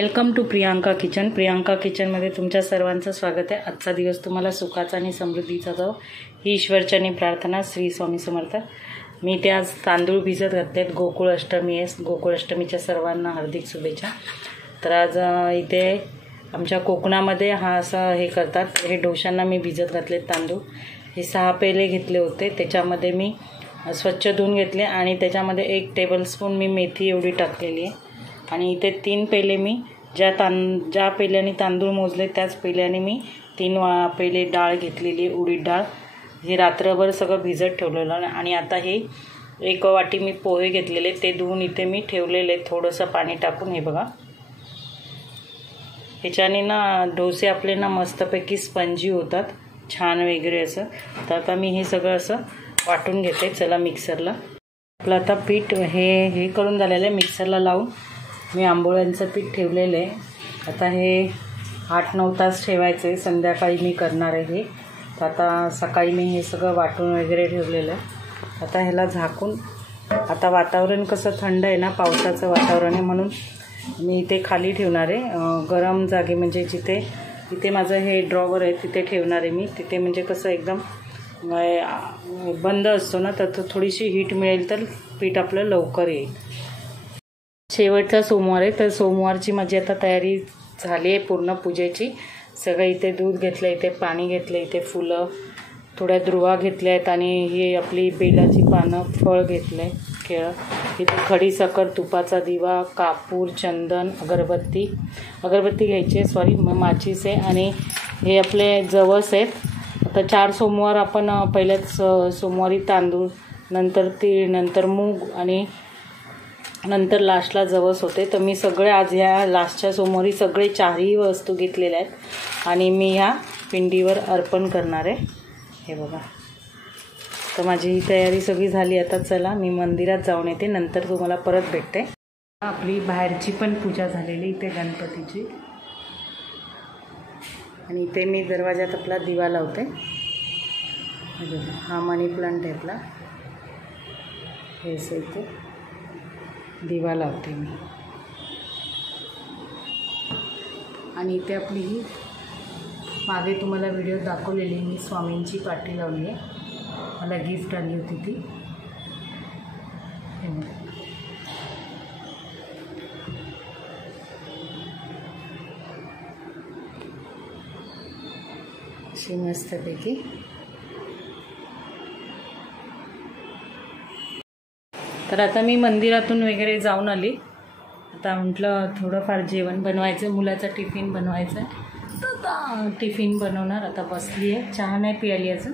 Welcome to Priyanka kitchen. Priyanka किचनमध्ये तुमच्या सर्वांचं स्वागत आहे. आजचा दिवस तुम्हाला सुखाचा आणि समृद्धीचा जावो ही ईश्वरचरणी प्रार्थना. श्री स्वामी समर्थ. मी ते आज तांदूळ भिजत घातलेत. गोकुळ अष्टमी आहे. गोकुळ अष्टमीच्या सर्वांना हार्दिक शुभेच्छा. तर आज इथे आमच्या कोकणामध्ये हा असं हे करतात. हे डोशांना मी भिजत घातलेत तांदूळ. हे 6 पेले घेतले होते. त्याच्यामध्ये मी स्वच्छ धुवून घेतले आणि त्याच्यामध्ये 1 टेबलस्पून मी मेथी एवढी टाकलेली आहे. आणि इथे 3 पेले मी ज्या पेल्याने तांदूळ मोजले त्याच पेल्याने मी 3 पेले डाळ घेतलेली आहे, उडीद डाळ. हे रात्रभर सगळं भिजत ठेवलेलं. आणि आता हे 1 वाटी मी पोहे घेतलेले, ते धुवून इथे मी ठेवलेले थोडंसं पाणी टाकून. हे बघा, ह्याच्याने ना डोसे आपले ना मस्तपैकी स्पंजी होतात, छान वगैरे असं. तर आता मी हे सगळं असं वाटून घेते. चला मिक्सरला. आपलं आता पीठ हे करून झालेलं आहे. मिक्सरला लावून मी आंबोळ्यांचं पीठ ठेवलेलं आहे. आता हे 8-9 तास ठेवायचं आहे. संध्याकाळी मी करणार आहे हे. तर आता सकाळी मी हे सगळं वाटून वगैरे ठेवलेलं आहे. आता ह्याला झाकून, आता वातावरण कसं थंड आहे ना, पावसाचं वातावरण आहे, म्हणून मी इथे खाली ठेवणार आहे, गरम जागी. म्हणजे तिथे माझं हे ड्रॉवर आहे तिथे ठेवणार आहे मी. तिथे म्हणजे कसं एकदम बंद असतो ना, तर थोडीशी हीट मिळेल तर पीठ आपलं लवकर येईल. शेवटचा सोमवार आहे, तर सोमवारची माझी आता तयारी झाली आहे पूर्ण पूजेची. सगळं इथे दूध घेतलं, इथे पाणी घेतलं, इथे फुलं, थोड्या दुर्वा घेतल्या आहेत आणि ही आपली बेलाची पानं, फळ घेतलं आहे, केळं. इथे खडीसाखर, तुपाचा दिवा, कापूर, चंदन, अगरबत्ती घ्यायची आहे, सॉरी माचीस आहे. आणि हे आपले जवस आहेत. आता 4 सोमवार आपण पहिल्याच सोमवारी तांदूळ, नंतर तीळ, नंतर मूग आणि नंतर लास्टला जवस होते. तर मी सगळे आज ह्या लास्टच्या सोमवारी सगळे 4ही वस्तू घेतलेल्या आहेत आणि मी ह्या पिंडीवर अर्पण करणार आहे. हे बघा, तर माझी ही तयारी सगळी झाली. आता चला मी मंदिरात जाऊन येते, नंतर तुम्हाला परत भेटते. आपली बाहेरची पण पूजा झालेली इथे गणपतीची. आणि इथे मी दरवाजात आपला दिवा लावते. हा मनी प्लांट आहे आपला, हे इथे दिवा लावते मी. आणि इथे आपली ही मागे तुम्हाला व्हिडिओ दाखवलेली मी स्वामींची पाटी लावली आहे. मला गिफ्ट आली होती ती. अशी मस्तपैकी. तर आता मी मंदिरातून वगैरे जाऊन आली. आता म्हटलं थोडंफार जेवण बनवायचं, मुलाचा टिफिन बनवायचा आहे, तर टिफिन बनवणार. आता बसली आहे. चहा नाही पियाली अजून,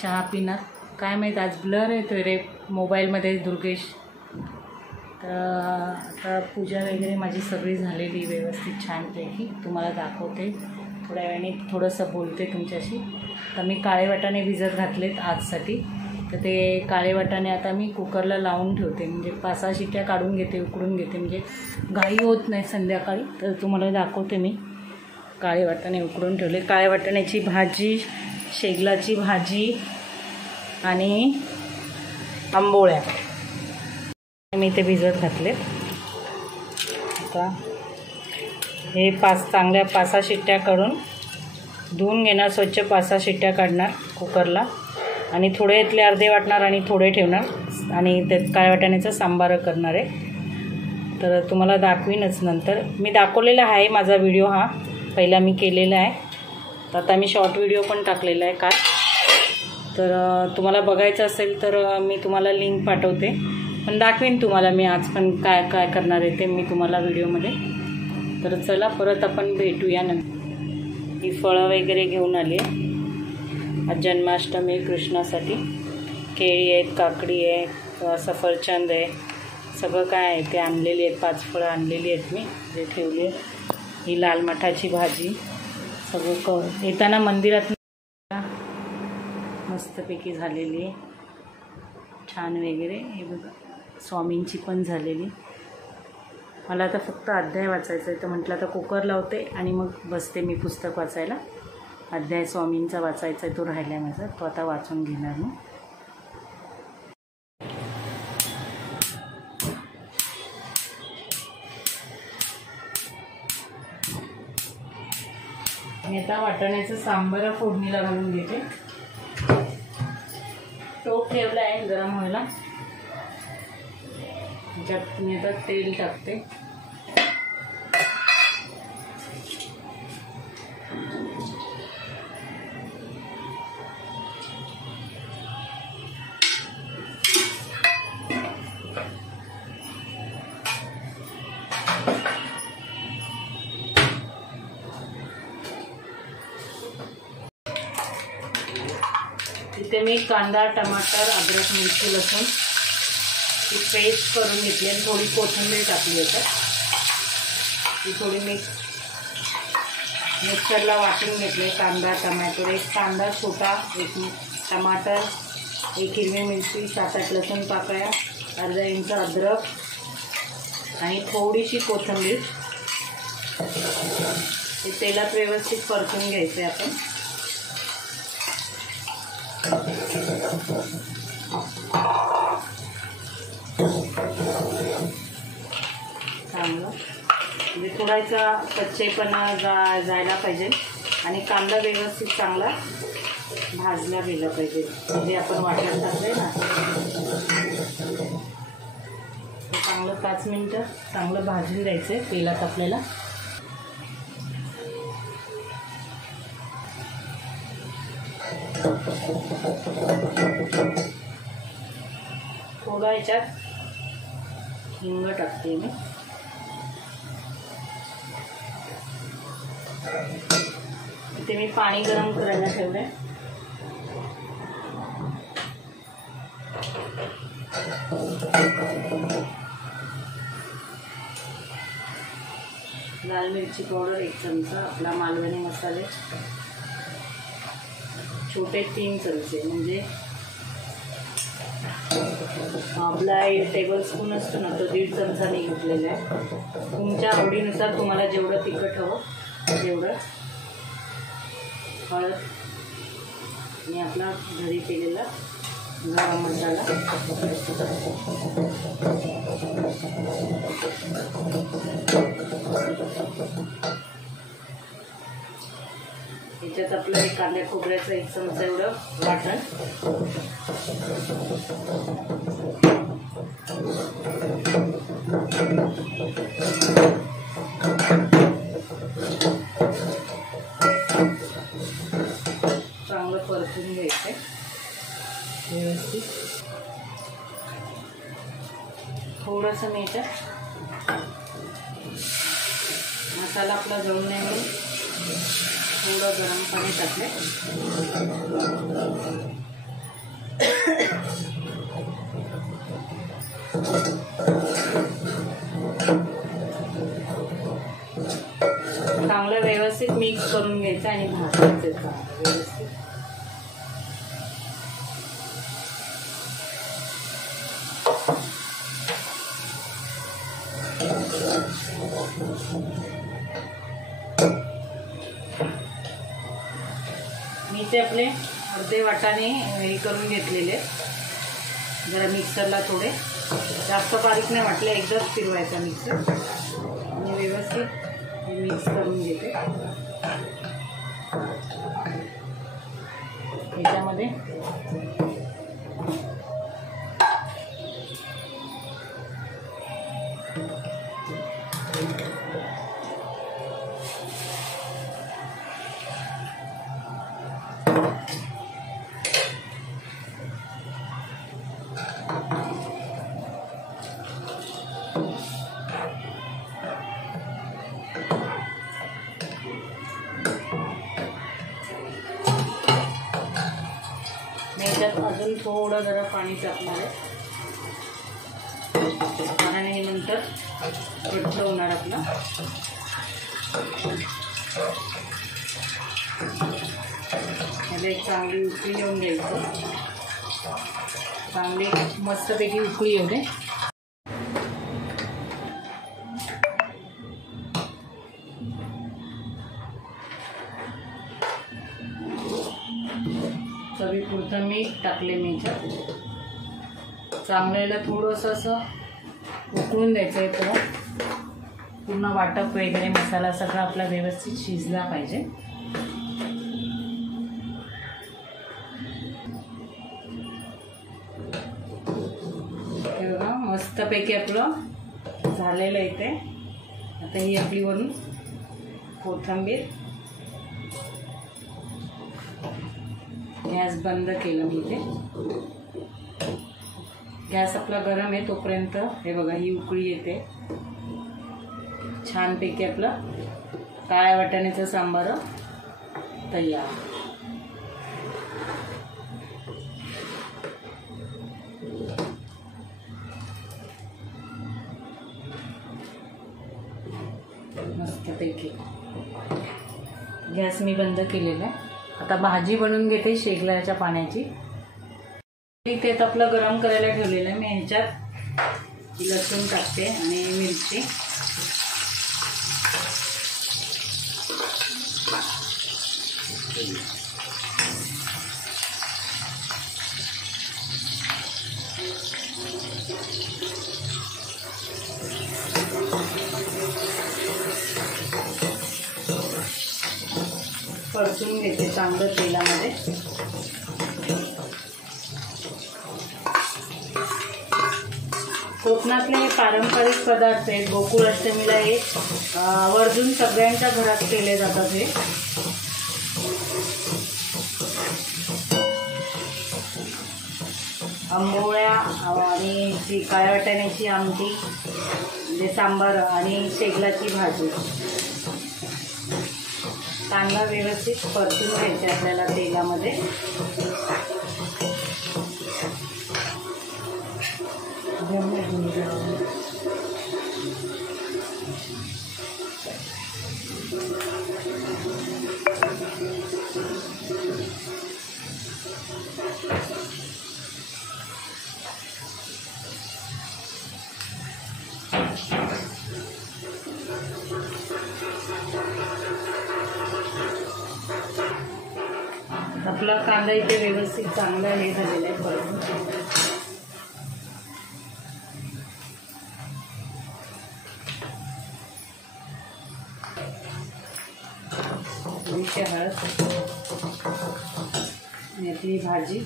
चहा पिणार. काय माहीत आज ब्लर येतो रे मोबाईलमध्ये दुर्गेश. तर आता पूजा वगैरे माझी सगळी झालेली व्यवस्थित छानपैकी. तुम्हाला दाखवते थोड्या वेळाने, थोडंसं बोलते तुमच्याशी. तर मी काळे वाटाणे भिजत घातलेत आजसाठी. तर ते काळे वाटाणे आता मी कुकरला लावून ठेवते, म्हणजे 5-6 शिट्ट्या काढून घेते, उकडून घेते, म्हणजे घाई होत नाही संध्याकाळी. तर तुम्हाला दाखवते मी काळे वाटाणे उकडून ठेवले. काळे वाटाण्याची भाजी, शेगलाची भाजी आणि आंबोळ्या मी ते भिजत घातलेत. आता हे 5-6 शिट्ट्या काढून धुवून घेणार, स्वच्छ 5-6 शिट्ट्या काढणार कुकरला. आणि थोडे इथले अर्धे वाटणार आणि थोडे ठेवणार आणि त्यात काळ्या वाटाण्याचा सांबार करणार आहे. तर तुम्हाला दाखवीनच नंतर. मी दाखवलेला आहे माझा व्हिडिओ, हा पहिला मी केलेला आहे. तर आता मी शॉर्ट व्हिडिओ पण टाकलेला आहे काल. तर तुम्हाला बघायचं असेल तर मी तुम्हाला लिंक पाठवते, पण दाखवीन तुम्हाला मी आज पण काय काय करणार आहे ते मी तुम्हाला व्हिडिओमध्ये. तर चला परत आपण भेटूया नंतर. ही फळं वगैरे घेऊन आली आहे. आज जन्माष्टमी कृष्णासाठी. केळी आहेत, काकडी आहे, सफरचंद आहे, सगळं काय आहे ते आणलेली आहेत. 5 फळं आणलेली आहेत मी, जे ठेवली आहे. ही लाल माठाची भाजी, सगळं येताना मंदिरात मस्तपैकी झालेली आहे, छान वगैरे. हे बघा, स्वामींची पण झालेली. मला आता फक्त अध्याय वाचायचा आहे, तर म्हटलं आता कुकर लावते आणि मग बसते मी पुस्तक वाचायला. अध्याय स्वामींचा वाचायचा आहे, तो राहिला आहे माझा, तो आता वाचून घेणार मी. मी आता वाटाण्याचं सांबार फोडणीला घालून घेते. टोप ठेवला आहे गरम व्हायला. त्याच्यात मी आता तेल टाकते. इथे मी कांदा, टमाटर, अद्रक, मिरची, लसूण ही पेस्ट करून घेतली आणि थोडी कोथिंबीर टाकली याच्यात. ती थोडी मिक्सरला वाटून घेतले. कांदा, टमॅटो, एक कांदा छोटा, एक टमाटर, एक हिरवी मिरची, 7-8 लसूण पाकळ्या, अर्धा इंच अद्रक आणि थोडीशी कोथिंबीर. ते तेलात व्यवस्थित परतून घ्यायचे आपण. चांगलं म्हणजे थोडासा कच्चेपणा जायला पाहिजे आणि कांदा व्यवस्थित चांगला भाजला गेला पाहिजे. म्हणजे आपण वाटण टाकले ना, चांगलं 5 मिनिटं चांगलं भाजून द्यायचं तेलात आपल्याला. थोडा याच्यात हिंग टाकते मी. इथे मी पाणी गरम करायला ठेवलंय. लाल मिरची पावडर 1 चमचा, आपला मालवणी मसाले छोटे 3 चमचे, म्हणजे आपला 1 टेबलस्पून असतो ना तो 1.5 चमचा मी घेतलेला आहे. तुमच्या आवडीनुसार तुम्हाला जेवढं तिखट हवं तेवढं. हळद आणि आपला घरी केलेला गरम मसाला. याच्यात आपलं एक कांद्या खोबऱ्याचं 1 चमचा एवढं वाटण. चांगलं परतून घ्यायचं व्यवस्थित. थोडंसं मी याच्यात मसाला आपला जळून नये म्हणून थोडं गरम पाणी टाकले. चांगलं व्यवस्थित मिक्स करून घ्यायचं आणि भाजायचं व्यवस्थित. मी ते आपले अर्धे वाटाणे हे करून घेतलेले, जरा मिक्सरला थोडे जास्त बारीक नाही वाटले, एकदाच फिरवायचा मिक्सर आणि व्यवस्थित मिक्स करून घेते. याच्यामध्ये अजून थोडं जरा पाणी टाकणार आहे, पाण्याने नंतर घट्ट होणार आपला. मध्ये एक चांगली उकळी येऊन घ्यायची, चांगली मस्तपैकी उकळी येऊ दे. चवीपुरतं मीठ टाकले मी याच्यात. चांगल्याला थोडंसं असं उकळून द्यायचं आहे, तर पूर्ण वाटप वगैरे मसाला सगळा आपला व्यवस्थित शिजला पाहिजे. मस्तपैकी आपलं झालेलं आहे ते. आता ही आपली वरून कोथिंबीर. गॅस बंद केलं मी इथे. गॅस आपला गरम आहे तोपर्यंत हे बघा ही उकळी येते. छानपैकी आपलं काळ्या वाटाण्याचं सांबार तयार. मस्तपैकी गॅस मी बंद केलेला आहे. आता भाजी बनवून घेते शेगलाच्या पाण्याची. मी तेच आपलं गरम करायला ठेवलेलं आहे. मी ह्याच्यात लसूण टाकते आणि मिरची. परतून घेते चांगलं तेलामध्ये. कोकणातले हे पारंपरिक पदार्थ आहेत. गोकुळाष्टमीला हे आवर्जून सगळ्यांच्या घरात केले जातात. हे आंबोळ्या आणि जी काळ्या वाटाण्याची आमटी, म्हणजे सांबार आणि शेगलाची भाजी चांगला व्यवस्थित परतून घ्यायचे आपल्याला तेलामध्ये. आपला कांदा इथे व्यवस्थित चांगला हे झालेला आहे परतून. थोडीशी हळद आणि आपली भाजी.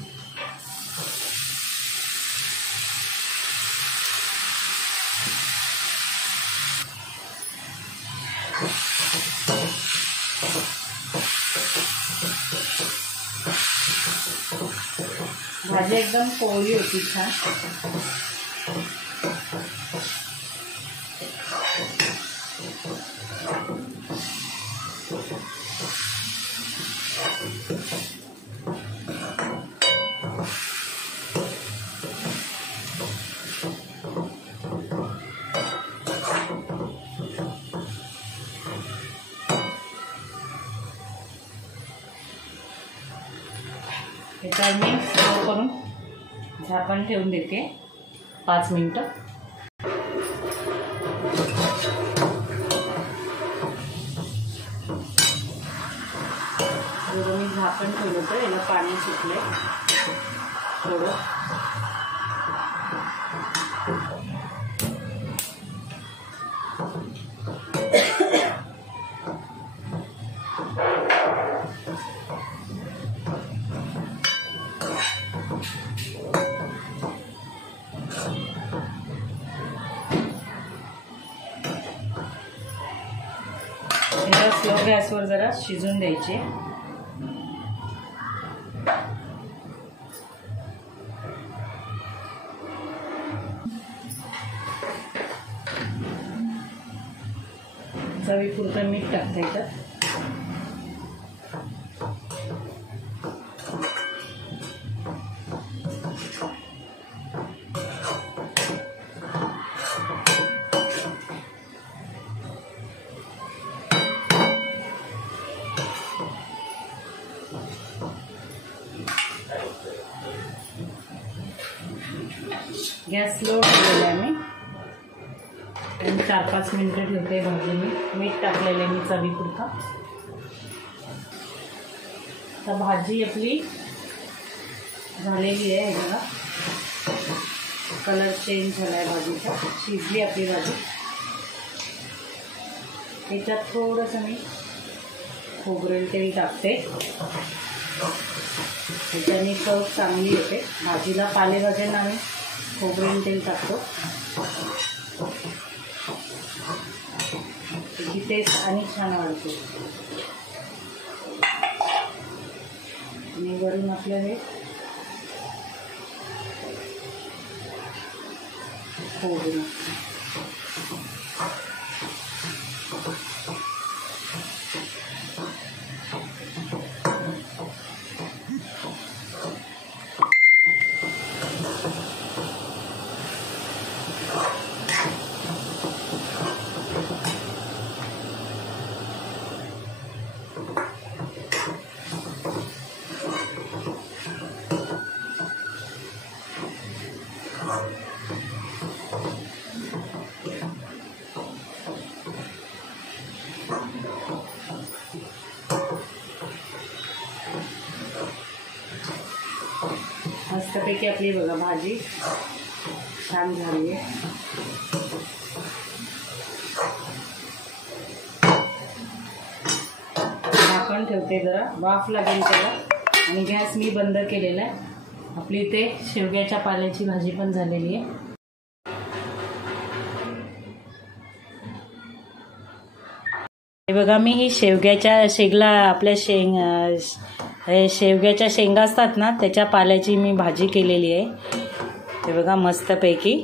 भाजी एकदम कोवळी होती छान. त्याच्यावर मी स्लो करून झाकण ठेवून देते 5 मिनिटं. जर मी झाकण ठेवलं तर याला पाणी सुटलंय थोडं. स्लो गॅसवर जरा शिजून द्यायचे. चवीपुरतं मीठ टाकता येतात. गॅस स्लो ठेवलेला आहे मी आणि 4-5 मिनिटं ठेवते भाजी. मी मीठ टाकलेलं आहे मी चवीपुरता. आता भाजी आपली झालेली आहे. बघा कलर चेंज झाला आहे भाजीचा. शिजली आपली भाजी. त्याच्यात थोडंसं मी खोबरेल तेल टाकते. त्याच्याने चव चांगली येते भाजीला. पालेभाज्यांना आम्ही खोबरेल तेल टाकतो. त्याची टेस्ट आणि छान वाढते. आणि वरून आपलं हे खोबरं. मस्तपैकी आपली बघा भाजी छान झाली आहे. झाकण ठेवते, जरा वाफ लागेल त्याला. आणि गॅस मी बंद केलेला आहे. आपली इथे शेवग्याच्या पाल्याची भाजी पण झालेली आहे. हे बघा, मी ही शेवग्याच्या शेंगला आपल्या शेवग्याच्या शेंगा असतात ना, त्याच्या पाल्याची मी भाजी केलेली आहे. हे बघा मस्तपैकी.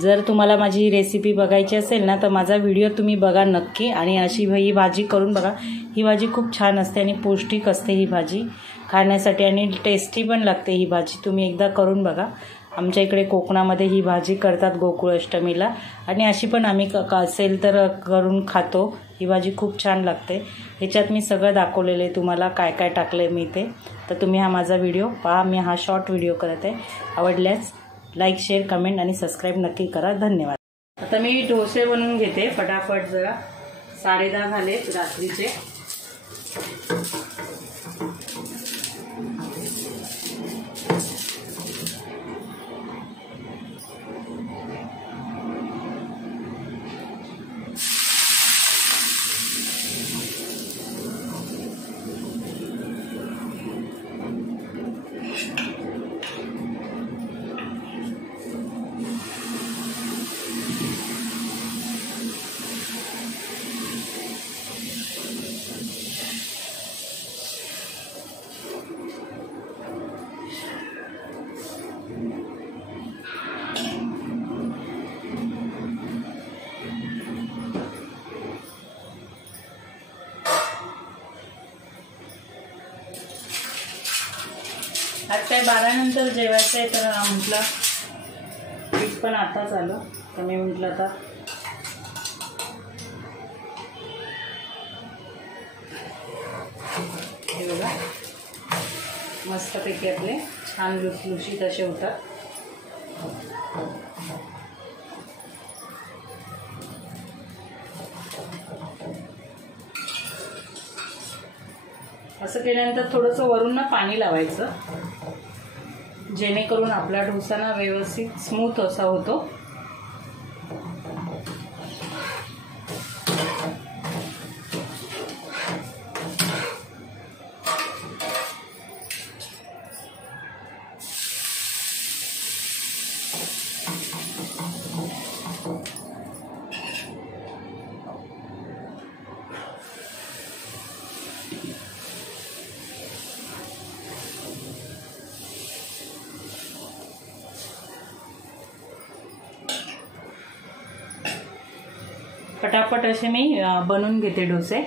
जर तुम्हाला माझी ही रेसिपी बघायची असेल ना, तर माझा व्हिडिओ तुम्ही बघा नक्की. आणि अशी ही भाजी करून बघा. ही भाजी खूप छान असते आणि पौष्टिक असते ही भाजी खाण्यासाठी, आणि टेस्टी पण लागते ही भाजी. तुम्ही एकदा करून बघा. आमच्या इकडे कोकणामध्ये ही भाजी करतात गोकुळ अष्टमीला, आणि अशी पण आम्ही असेल तर करून खातो. ही भाजी खूप छान लागते. ह्याच्यात मी सगळं दाखवलेलं आहे तुम्हाला, काय काय टाकलं आहे मी ते. तर तुम्ही हा माझा व्हिडिओ पहा. मी हा शॉर्ट व्हिडिओ करत आहे. आवडल्यास लाईक, शेअर, कमेंट आणि सबस्क्राईब नक्की करा. धन्यवाद. आता मी डोसे बनवून घेते फटाफट. जरा 10:30 झालेत रात्रीचे. आज काय 12 नंतर जेवायचं आहे, तर म्हटलं पीठ पण आताच आलं, तर मी म्हटलं आता हे बघा मस्तपैकी आपले छान लुसलुशीत असे होतात. असं केल्यानंतर थोडंसं वरून ना पाणी लावायचं, जेणेकरून आपला डोसा ना व्यवस्थित स्मूथ असा होतो. पटापट असे मी बनवून घेते डोसे.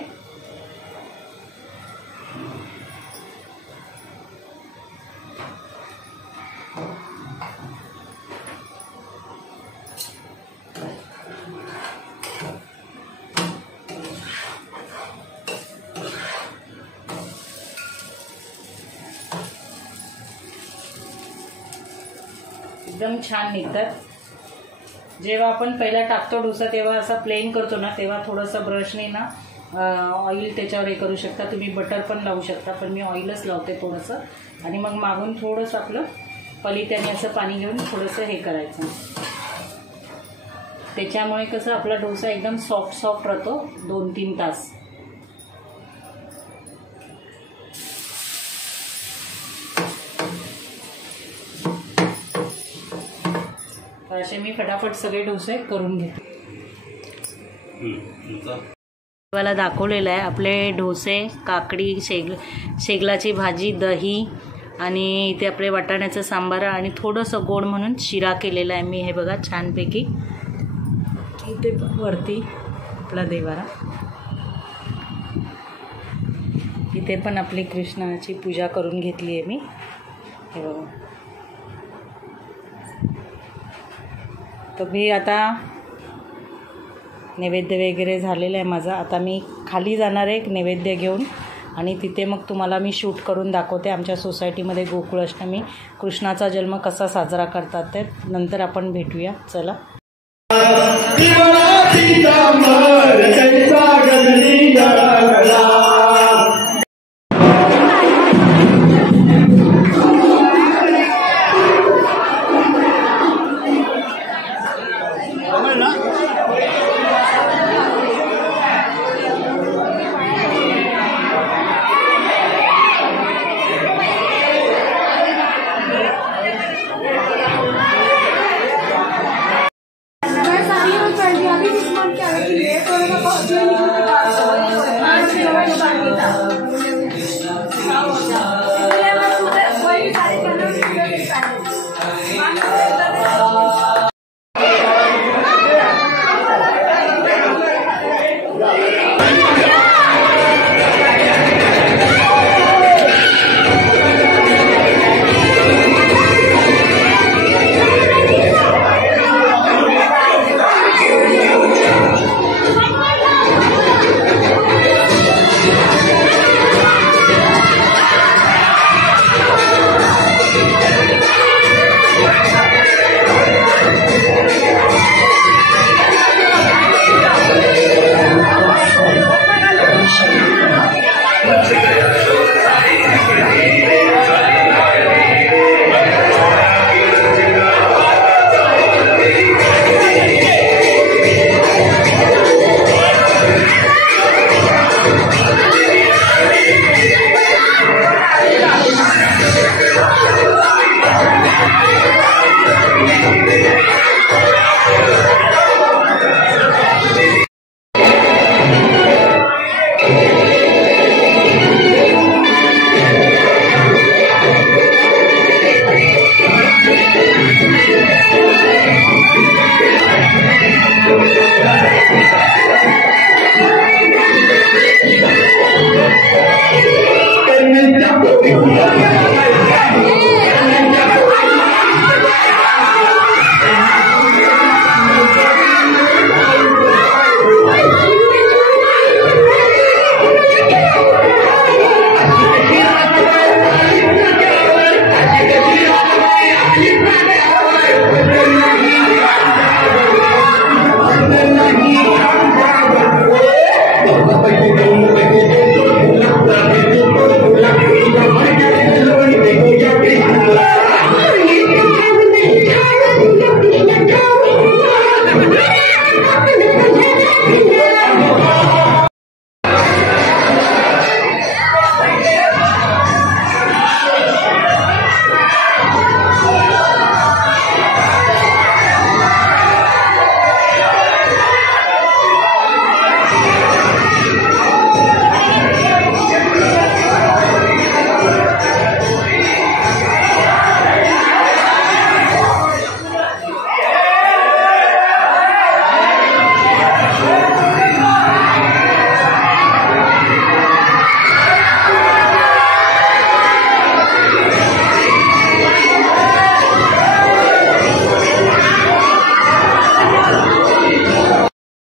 एकदम छान निघतात. जेव्हा आपण पहिला टाकतो डोसा, तेव्हा असा प्लेन करतो ना, तेव्हा थोडंसं ब्रशने ना ऑइल त्याच्यावर हे करू शकता. तुम्ही बटर पण लावू शकता, पण मी ऑइलच लावते थोडंसं. आणि मग मागून थोडंसं आपलं पलित्याने असं पाणी घेऊन थोडंसं हे करायचं. त्याच्यामुळे कसं आपला डोसा एकदम सॉफ्ट राहतो 2-3 तास. तर असे मी फटाफट सगळे डोसे करून घेते. मला दाखवलेलं आहे आपले डोसे, काकडी, शेगलाची भाजी, दही आणि इथे आपले वाटाण्याचं सांबार आणि थोडंसं गोड म्हणून शिरा केलेला आहे मी. हे बघा छानपैकी. इथे वरती आपला देवारा, इथे पण आपली कृष्णाची पूजा करून घेतली आहे मी. हे बघा. तर मी आता नैवेद्य वगैरे झालेलं आहे माझा. आता मी खाली जाणार आहे एक नैवेद्य घेऊन आणि तिथे मग तुम्हाला मी शूट करून दाखवते आमच्या सोसायटीमध्ये गोकुळाष्टमी, कृष्णाचा जन्म कसा साजरा करतात ते. नंतर आपण भेटूया. चला.